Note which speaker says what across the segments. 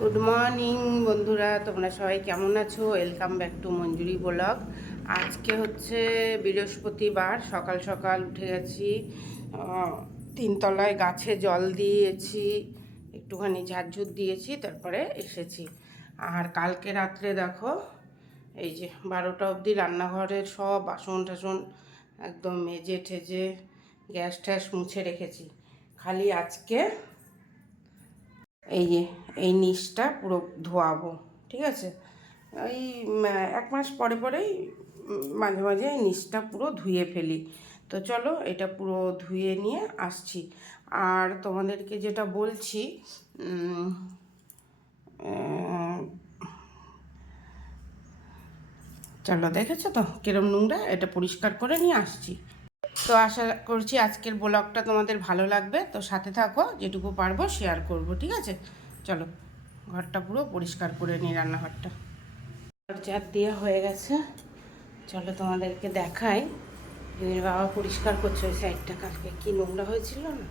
Speaker 1: Good morning বন্ধুরা, তোমরা সবাই কেমন আছো? Welcome back to Manjuri blog. আজকে হচ্ছে বৃহস্পতিবার, সকাল সকাল উঠে গেছি তিনতলায় গাছে জল দিয়েছি, একটুখানি ঝাড়ঝুট দিয়েছি, তারপরে এসেছি। আর কালকে রাত্রে দেখো, এই যে বারোটা অবধি রান্নাঘরের সব বাসন টাসন একদম মেজে ঠেজে গ্যাস ট্যাস মুছে রেখেছি। খালি আজকে এই যে এই নিচটা পুরো ধোয়াবো ঠিক আছে? উম, এক মাস পরে পরেই মাঝে মাঝে এই নিচটা পুরো ধুয়ে ফেলি। তো চলো এটা পুরো ধুয়ে নিয়ে আসছি। আর তোমাদেরকে যেটা বলছি চলো দেখেছ তো? কিরম নোংরা? এটা পরিষ্কার করে নিয়ে আসছি। তো আশা করছি আজকের ব্লগটা তোমাদের ভালো লাগবে। তো সাথে থাকো, যেটুকু পারব শেয়ার করব, ঠিক আছে? চলো, ঘরটা পুরো পরিষ্কার করে নিই রান্নাঘরটা। চার দিয়ে হয়ে গেছে। চলো তোমাদেরকে দেখাই। দিদির বাবা পরিষ্কার করছে ওই সাইডটা কালকে। কি নোংরা হয়েছিল না?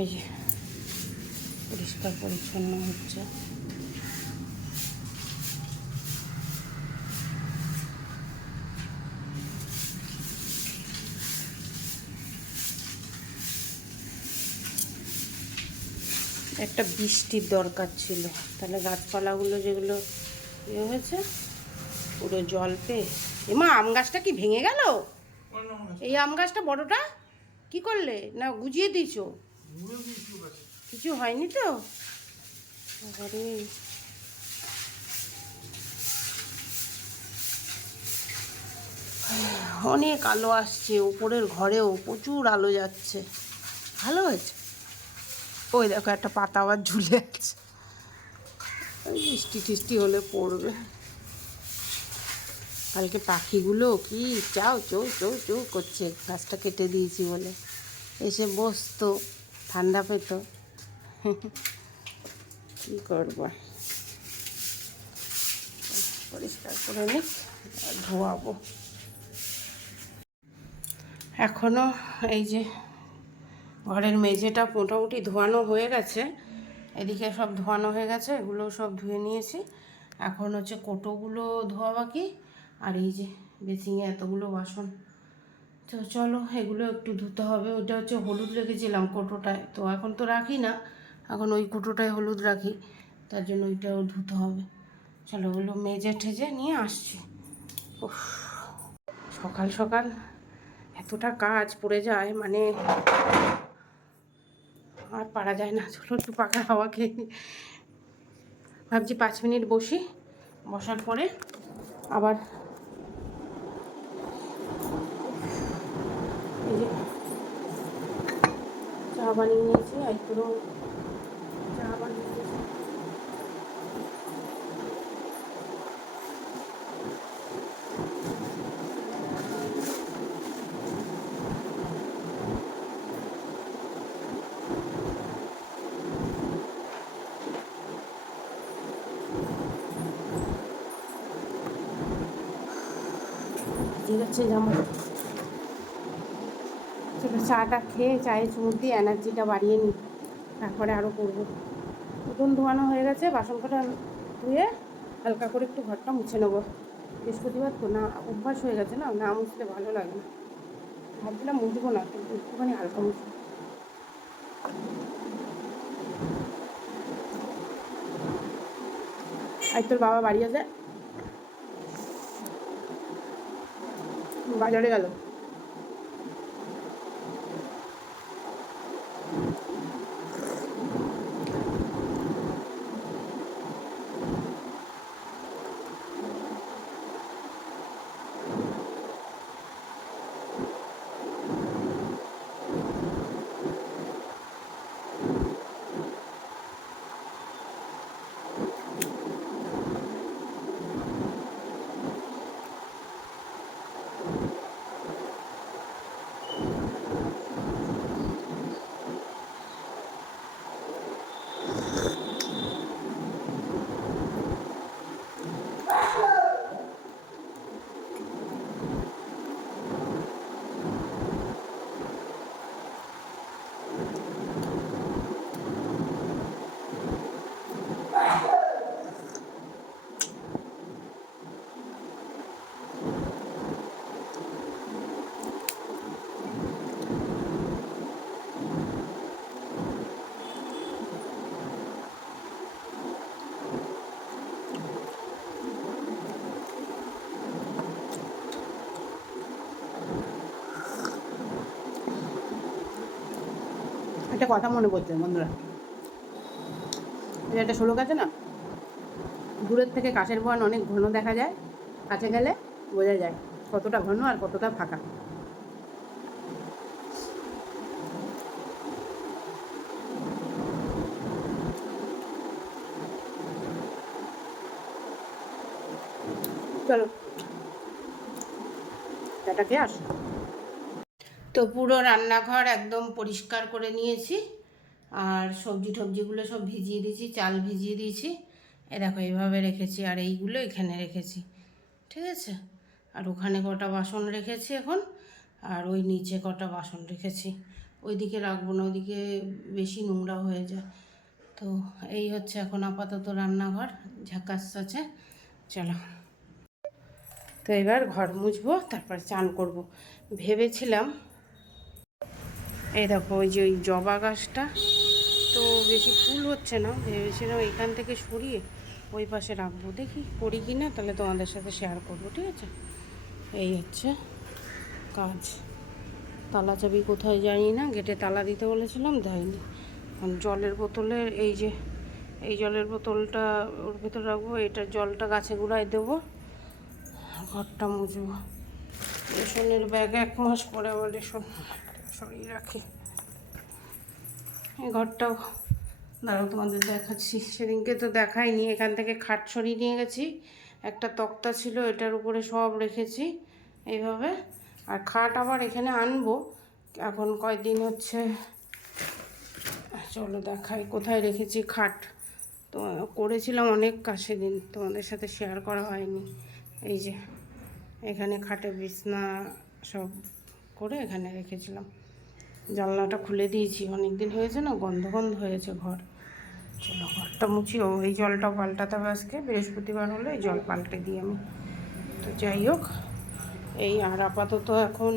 Speaker 1: এই যে পরিষ্কার পরিচ্ছন্ন হচ্ছে। একটা বৃষ্টির দরকার ছিল। তাহলে গাছপালাগুলো যেগুলো ইয়ে হয়েছে, পুরো জল পেয়ে। এমা আম গাছটা কি ভেঙে গেল? এই আম গাছটা বড়টা? কি করলে? না গুজিয়ে দিয়েছ? কিছু হয়নি তো? অনেক আলো আসছে উপরের ঘরেও প্রচুর আলো যাচ্ছে। ভালো হয়েছে? ওই দেখো একটা পাতা আবার ঝুলে আছে। বৃষ্টি টিষ্টি হলে পড়বে। কালকে পাখিগুলো কি? চাও, চৌ চৌ চৌ করছে। গাছটা কেটে দিয়েছি বলে। এসে বসতো, ঠান্ডা পেত। কি করব? পরিষ্কার করে নিক, ধোয়াবো। এখনও এই যে ঘরের মেঝেটা মোটামুটি ধোয়ানো হয়ে গেছে। এদিকে সব ধোয়ানো হয়ে গেছে, এগুলো সব ধুয়ে নিয়েছি। এখন হচ্ছে কোটোগুলো ধোয়া বাকি, আর এই যে বেসিংয়ে এতগুলো বাসন। তো চলো, এগুলো একটু ধুতে হবে। ওটা হচ্ছে হলুদ রেখেছিলাম কোটোটায়, তো এখন তো রাখি না। এখন ওই কোটোটায় হলুদ রাখি, তার জন্য ওইটাও ধুতে হবে। চলো, ওগুলো মেজে ঠেজে নিয়ে আসছি। সকাল সকাল এতটা কাজ পড়ে যায় মানে আর পারা যায় না চলো একটু পাকা হাওয়া খেয়ে। ভাবছি পাঁচ মিনিট বসি বসার পরে আবার চা বানিয়ে নিয়েছি, আর পুরো চা বানিয়ে নিয়েছি ঠিক যেমন চলো চাটা খেয়ে, চায়ে চুমুক দিয়ে এনার্জিটা বাড়িয়ে নিই। তারপরে আরও করব। উঠোন ধোয়ানো হয়ে গেছে বাসন কটা ধুয়ে হালকা করে একটু ঘরটা মুছে নেব। বৃহস্পতিবার তো না, অভ্যাস হয়ে গেছে না না মুছলে ভালো লাগে না। ভাবছিলাম মুছবো না, কিন্তু একটুখানি হালকা মুছবো আর তোর বাবা বাড়ি আছে? বাজারে গেল কথা মনে পড়ছে বন্ধুরা। যে একটা শ্লোক আছে না? দূরের থেকে কাছের বন অনেক ঘন দেখা যায়, কাছে গেলে বোঝা যায় কতটা ঘন আর কতটা ফাঁকা। চলো। খেয়ে আসো তো পুরো রান্নাঘর একদম পরিষ্কার করে নিয়েছি। আর সবজি টবজিগুলো সব ভিজিয়ে দিয়েছি, চাল ভিজিয়ে দিয়েছি। এ দেখো এইভাবে রেখেছি আর এইগুলো এখানে রেখেছি। ঠিক আছে? আর ওখানে কটা বাসন রেখেছি এখন, আর ওই নিচে কটা বাসন রেখেছি। ওইদিকে রাখব না, ওইদিকে বেশি নোংরা হয়ে যায়। তো এই হচ্ছে এখন আপাতত রান্নাঘর, ঝাঁকাস আছে। চলো। তো এবার ঘর মুছবো, তারপর চান করব। ভেবেছিলাম এই দেখো, ওই যে ওই জবা গাছটা তো বেশি ফুল হচ্ছে না, ভেবেছিলাম এখান থেকে সরিয়ে ওই পাশে রাখব। দেখি করি কি না তাহলে তোমাদের সাথে শেয়ার করব, ঠিক আছে? এই হচ্ছে কাজ। তালা চাবি কোথায় জানি না, গেটে তালা দিতে বলেছিলাম, দেয়নি। জলের বোতলের, এই যে, এই জলের বোতলটা ওর ভেতর রাখব, এটা জলটা গাছে গুঁড়ায় দেবো, ঘরটা মুছবো। রেশনের ব্যাগ এক মাস পরে আবার রেশন। সরিয়ে রাখি। এই ঘরটাও, দাঁড়াও তোমাদের দেখাচ্ছি। সেদিনকে তো দেখাইনি, এখান থেকে খাট সরিয়ে নিয়ে গেছি। একটা তক্তা ছিল, এটার উপরে সব রেখেছি এইভাবে। আর খাট আবার এখানে আনব। এখন কয়দিন হচ্ছে? চলো দেখাই, কোথায় রেখেছি খাট? তো করেছিলাম অনেক সেদিন, তোমাদের সাথে শেয়ার করা হয়নি। এই যে, এখানে খাটে বিছনা সব করে এখানে রেখেছিলাম। জানলাটা খুলে দিয়েছি। অনেক দিন হয়েছে না, গন্ধ গন্ধ হয়েছে ঘর। চলো, ঘরটা মুছি। ও, এই জলটা পাল্টাতে হবে আজকে। বৃহস্পতিবার হলে, এই জল পাল্টে দিই আমি। তো যাই হোক, এই আর আপাতত এখন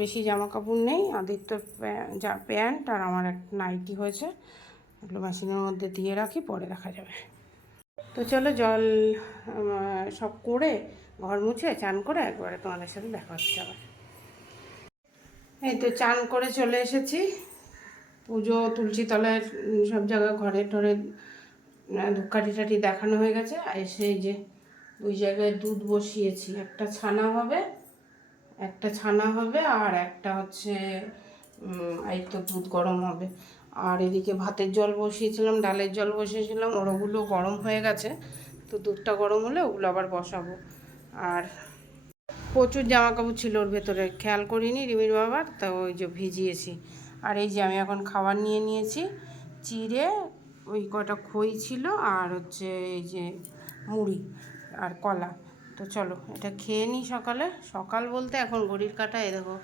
Speaker 1: বেশি জামা কাপড় নেই। আদিত্য যা প্যান্ট আর আমার এক নাইটি হয়েছে, ওগুলো মেশিনের মধ্যে দিয়ে রাখি, পরে দেখা যাবে। তো চলো, জল সব করে, ঘর মুছে, চান করে একবারে তোমাদের সাথে দেখা হচ্ছে আবার। এই তো চান করে চলে এসেছি। পুজো, তুলসী তলায় সব জায়গায় ঘরে টরে ধূপকাঠি টাঠি দেখানো হয়ে গেছে। আর এসে যে দুই জায়গায় দুধ বসিয়েছি। একটা ছানা হবে, একটা ছানা হবে, আর একটা হচ্ছে এই তো দুধ গরম হবে। আর এদিকে ভাতের জল বসিয়েছিলাম, ডালের জল বসিয়েছিলাম ওর ওগুলো গরম হয়ে গেছে। তো দুধটা গরম হলে ওগুলো আবার বসাবো। আর প্রচুর জামা কাপড় ছিল ওর ভেতরে, খেয়াল করিনি রিমির বাবার, তা ওই যে ভিজিয়েছি। আর এই যে আমি এখন খাবার নিয়ে নিয়েছি, চিড়ে ওই কটা খই ছিল আর হচ্ছে এই যে মুড়ি আর কলা। তো চলো, এটা খেয়ে নিই সকালে। সকাল বলতে এখন ঘড়ির কাটা এ দেখো।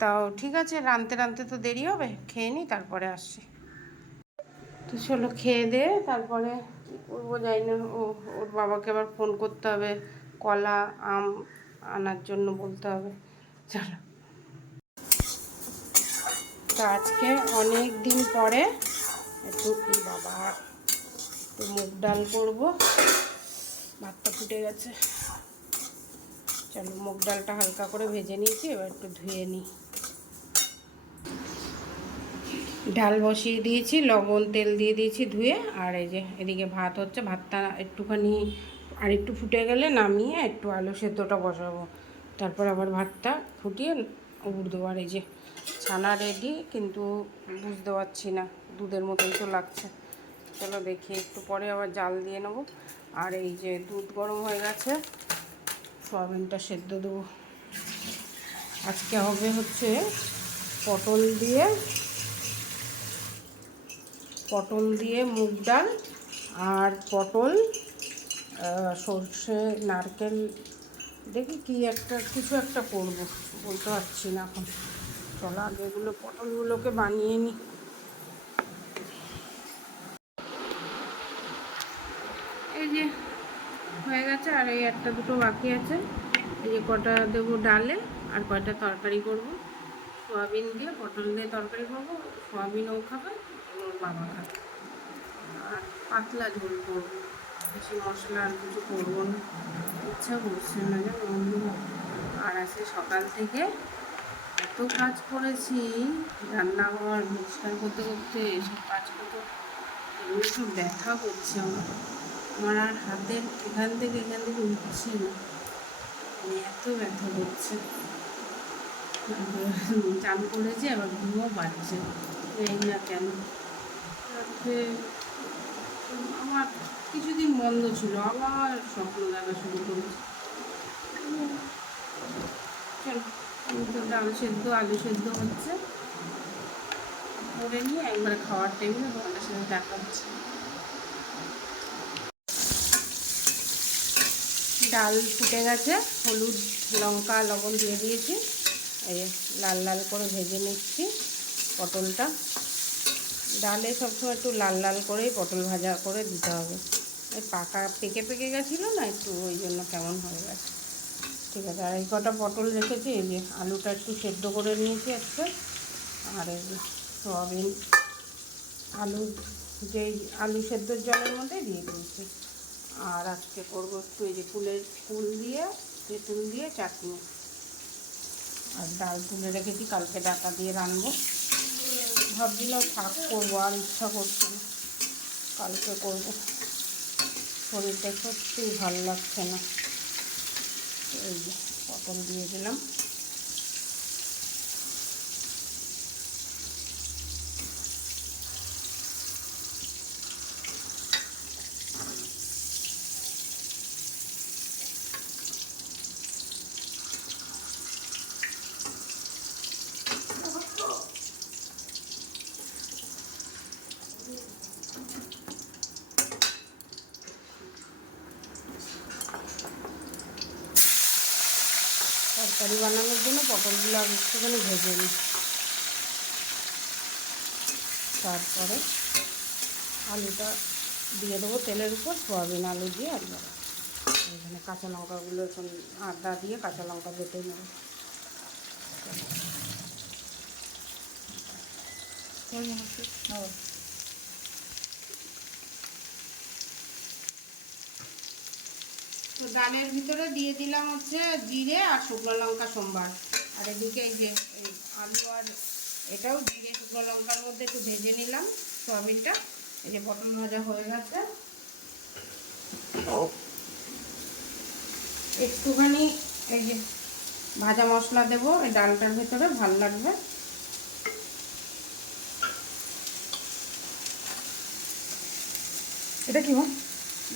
Speaker 1: তাও ঠিক আছে রানতে রানতে তো দেরি হবে, খেয়ে নিই, তারপরে আসছি। তো চলো খেয়ে দে, তারপরে করব যাই না, ও, ওর বাবাকে আবার ফোন করতে হবে। কলা, আম আনার জন্য বলতে হবে। চলো। তো আজকে অনেক দিন পরে একটু বাবা, একটু মুগ ডাল করব। ভাতটা ফুটে গেছে। চলো, মুগ ডালটা হালকা করে ভেজে নিয়েছি, এবার একটু ধুয়ে নিই ডাল বসিয়ে দিয়েছি, লবণ, তেল দিয়ে দিয়েছি ধুয়ে, আর এই যে এদিকে ভাত হচ্ছে, ভাতটা একটুখানি আর একটু ফুটে গেলে নামিয়ে একটু আলু সেদ্ধটা বসাবো। তারপর আবার ভাতটা ফুটিয়ে উড় দেবো আর এই যে ছানা রেডি কিন্তু বুঝতে পারছি না, দুধের মতোই তো লাগছে। চলো দেখি, একটু পরে আবার জাল দিয়ে নেব। আর এই যে দুধ গরম হয়ে গেছে, সয়াবিনটা সেদ্ধ দেবো। আজকে হবে হচ্ছে পটল দিয়ে পটল দিয়ে মুগ ডাল আর পটল সর্ষে, নারকেল, দেখি কি একটা, কিছু একটা করব, বলতে পারছি না এখন। চলো আগে এগুলো, পটলগুলোকে বানিয়ে নিই এই যে, হয়ে গেছে, আর এই একটা দুটো বাকি আছে। এই যে কটা দেবো ডালে, আর কয়টা তরকারি করব। সোয়াবিন দিয়ে পটল দিয়ে তরকারি করব, সোয়াবিনও খাবে, ওর বাবা খাবে। আর পাতলা ঝোল করব। বেশি মশলা আর কিছু করব না ইচ্ছা করছে না জানো বন্ধুরা আর আছে সকাল থেকে এত কাজ করেছি, রান্নাঘর, পরিষ্কার করতে করতে, এসব কাজ করতে এগুলো সব ব্যথা করছে আমার। আমার আর হাতের এখান থেকে এখান থেকে উঠছে না। মানে এত ব্যথা করছে। চান করেছি, আবার ঘুমও পাচ্ছে। এই না কেন। আমার কিছুদিন বন্ধ ছিল, আবার স্বপ্ন দেখা শুরু করেছি ডাল সেদ্ধ, আলু সেদ্ধ হচ্ছে। করে নিয়ে একবার খাওয়ার টেবিলে তোমাদের সাথে দেখা হচ্ছে। ডাল ফুটে গেছে, হলুদ, লঙ্কা, লবণ দিয়ে দিয়েছি। এই লাল লাল করে ভেজে নিচ্ছি পটলটা। ডালে সবসময় একটু লাল লাল করেই পটল ভাজা করে দিতে হবে। এই পাকা পেকে পেকে গেছিল না, একটু ওই জন্য কেমন হয়ে গেছে। ঠিক আছে, আর এই কটা পটল রেখেছি, এই যে আলুটা একটু সেদ্ধ করে নিয়েছি আজকে। আর এই সয়াবিন আলু, যেই আলু সেদ্ধর জলের মধ্যে দিয়ে দিয়েছি। আর আজকে করব একটু এই যে ফুলের ফুল দিয়ে তেঁতুল দিয়ে চাটনি। আর ডাল তুলে রেখেছি, কালকে ডাটা দিয়ে রানবো ভাবছিলাম শাক করব, আর ইচ্ছা করছে কালকে করব। শরীরটা সত্যিই ভালো লাগছে না। এই পটল দিয়ে দিলাম। তরকারি বানানোর জন্য পটলগুলো আগে একটুখানি ভেজে নিই। তারপরে আলুটা দিয়ে দেবো তেলের উপর সোয়াবিন আলু দিয়ে আর এখানে কাঁচা লঙ্কাগুলো এখন আদা দিয়ে কাঁচা লঙ্কা বেটে নেব। তো ডালের ভিতরে দিয়ে দিলাম হচ্ছে জিরে আর শুকনো লঙ্কা সোমবার। আর এদিকে এই যে এই আলু আর এটাও জিরে শুকনো লঙ্কার মধ্যে একটু ভেজে নিলাম সয়াবিনটা। এই যে পটল ভাজা হয়ে গেছে। একটুখানি এই যে ভাজা মশলা দেবো এই ডালটার ভিতরে ভালো লাগবে।
Speaker 2: এটা কি মা?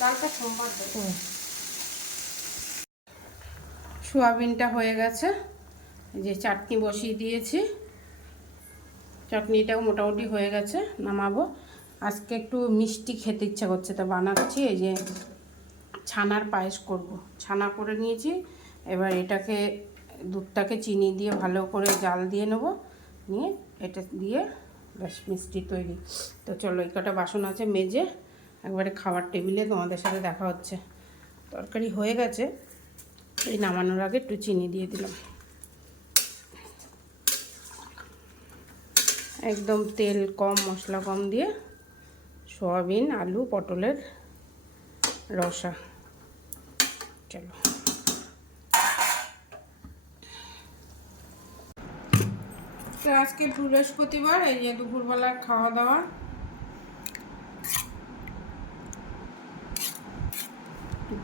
Speaker 1: ডালটা সোমবার দেবো। সোয়াবিনটা হয়ে গেছে। যে চাটনি বসিয়ে দিয়েছি। চাটনিটাও মোটামুটি হয়ে গেছে, নামাবো। আজকে একটু মিষ্টি খেতে ইচ্ছা করছে, তা বানাচ্ছি। এই যে ছানার পায়েস করব। ছানা করে নিয়েছি। এবার এটাকে, দুধটাকে চিনি দিয়ে ভালো করে জাল দিয়ে নেব। নিয়ে এটা দিয়ে ব্যাস মিষ্টি তৈরি। তো চলো, এই কটা বাসন আছে মেজে একবারে খাওয়ার টেবিলে তোমাদের সাথে দেখা হচ্ছে। তরকারি হয়ে গেছে। এই নামানোর আগে একটু চিনি দিয়ে দিলাম। একদম তেল কম, মশলা কম দিয়ে সয়াবিন, আলু, পটলের রসা। চলো। আজকে বৃহস্পতিবার, এই যে দুপুরবেলার খাওয়া দাওয়া।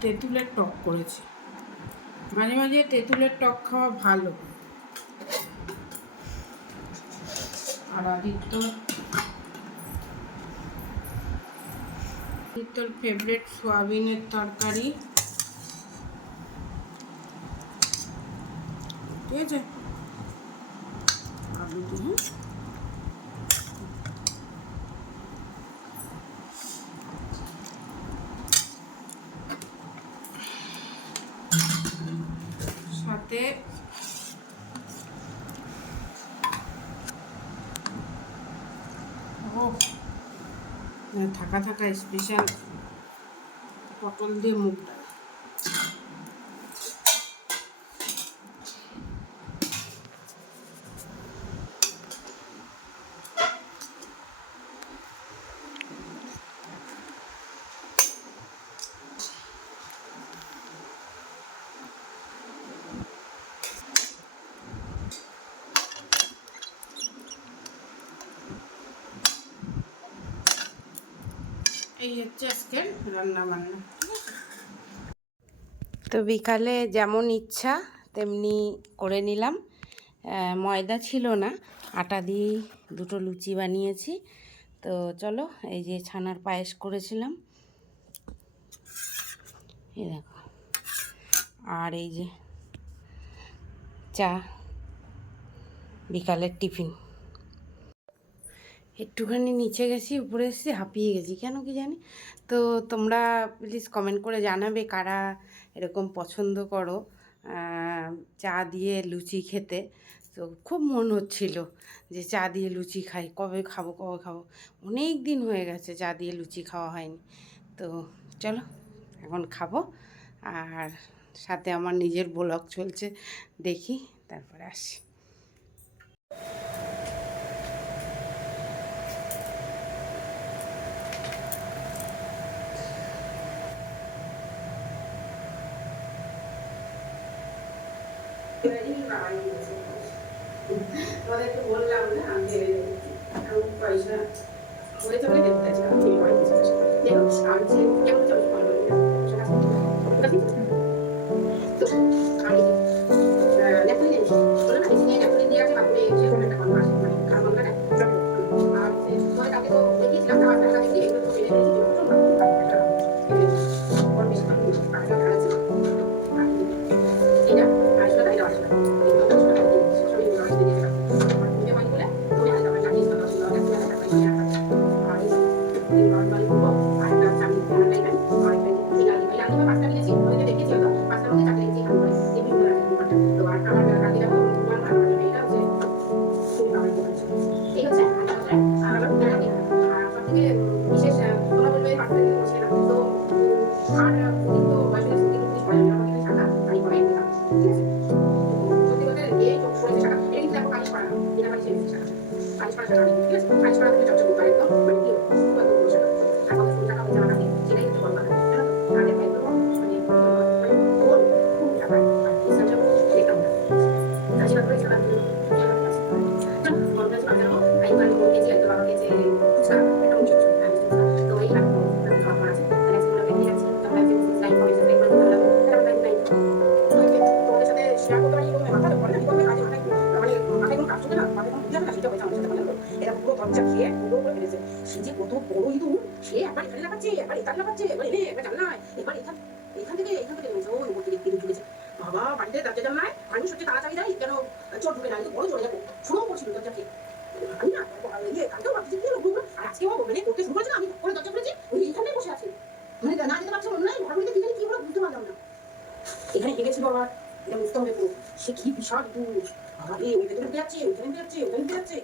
Speaker 1: তেঁতুলের টক করেছি। মাঝে মাঝে তেঁতুলের টক খাওয়া ভালো। আর আদিত্য, আদিত্যর ফেভারিট সোয়াবিনের তরকারি। ঠিক আছে? আলু দিয়ে সাথে ও থাকা থাকা স্পেশাল পটল দিয়ে মুগ ডাল। তো বিকালে যেমন ইচ্ছা, তেমনি করে নিলাম। ময়দা ছিল না, আটা দিয়েই দুটো লুচি বানিয়েছি। তো চলো, এই যে ছানার পায়েস করেছিলাম। এই দেখো। আর এই যে চা, বিকালের টিফিন। একটুখানি নিচে গেছি, উপরে এসেছি, হাঁপিয়ে গেছি। কেন কি জানি? তো তোমরা প্লিজ কমেন্ট করে জানাবে কারা এরকম পছন্দ করো চা দিয়ে লুচি খেতে। তো খুব মন হচ্ছিল যে চা দিয়ে লুচি খাই, কবে খাব কবে খাব। অনেক দিন হয়ে গেছে চা দিয়ে লুচি খাওয়া হয়নি। তো চলো, এখন খাব। আর সাথে আমার নিজের ব্লগ চলছে, দেখি, তারপরে আসি। তোমাদেরকে বললাম না আমি পয়সা হয়ে চলে দেখতে চাই আমি পয়সা আমি কেমন চলে মাথায় কোনো বুঝে না সেটা হয়েছে আমার সাথে বললাম তো পুরো দরজা খেয়ে পুরো করে ফেলেছে। সে কত বড় ইঁদুর, সে একবার এখানে লাগাচ্ছে একবার এখানে লাগাচ্ছে এবার এনে একবার জানলায়, এবার এখান এখান থেকে এখান থেকে ও উপর থেকে ইঁদুর ঢুকেছে বাবা, বাড়িতে দরজা জানলায় মানুষ হচ্ছে তাড়াতাড়ি যায় কেন চোর ঢুকে না বড় চলে যাব। শুনেও পড়ছিল দরজা খেয়ে। আমি না ইয়ে কালকেও ভাবছি কি লোক আর আজকেও মানে করতে শুরু করেছে আমি করে দরজা খুলেছি ওই এখানে বসে আছে মানে না যেতে পারছে অন্য ঘরগুলিতে দিকে কি হলো বুঝতে পারলাম না। এখানে হেগেছিল আবার, এটা বুঝতে হবে তো সে কি বিশাল দূর আরে ওই ভেতরে ঢুকে যাচ্ছে ওইখানে ঢুকে যাচ্ছে ওইখানে ঢুকে যাচ্ছে